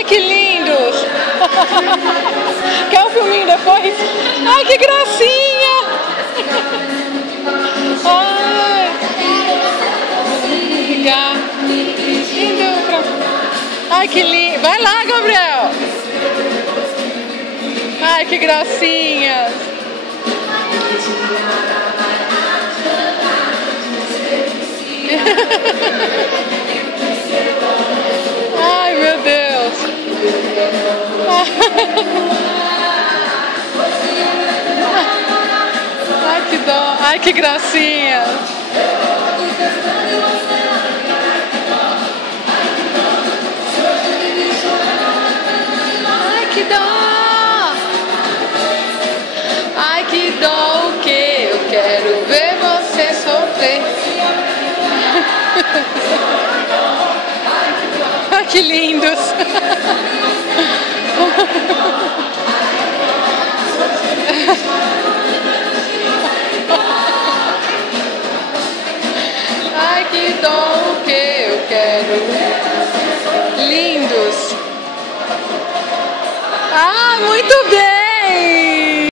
Ai, que lindos! Quer um filminho depois? Ai, que gracinha! Ai! Ligar. Ai, que lindo! Vai lá, Gabriel! Ai, que gracinha! Ai, meu Deus! Ai, que dó! Ai, que gracinha! Ai, que dó! Ai, que dó o que? Eu quero ver você sofrer. Ai, que lindos! Ai, que dó o que? Eu quero ver. Lindos! Ah, muito bem!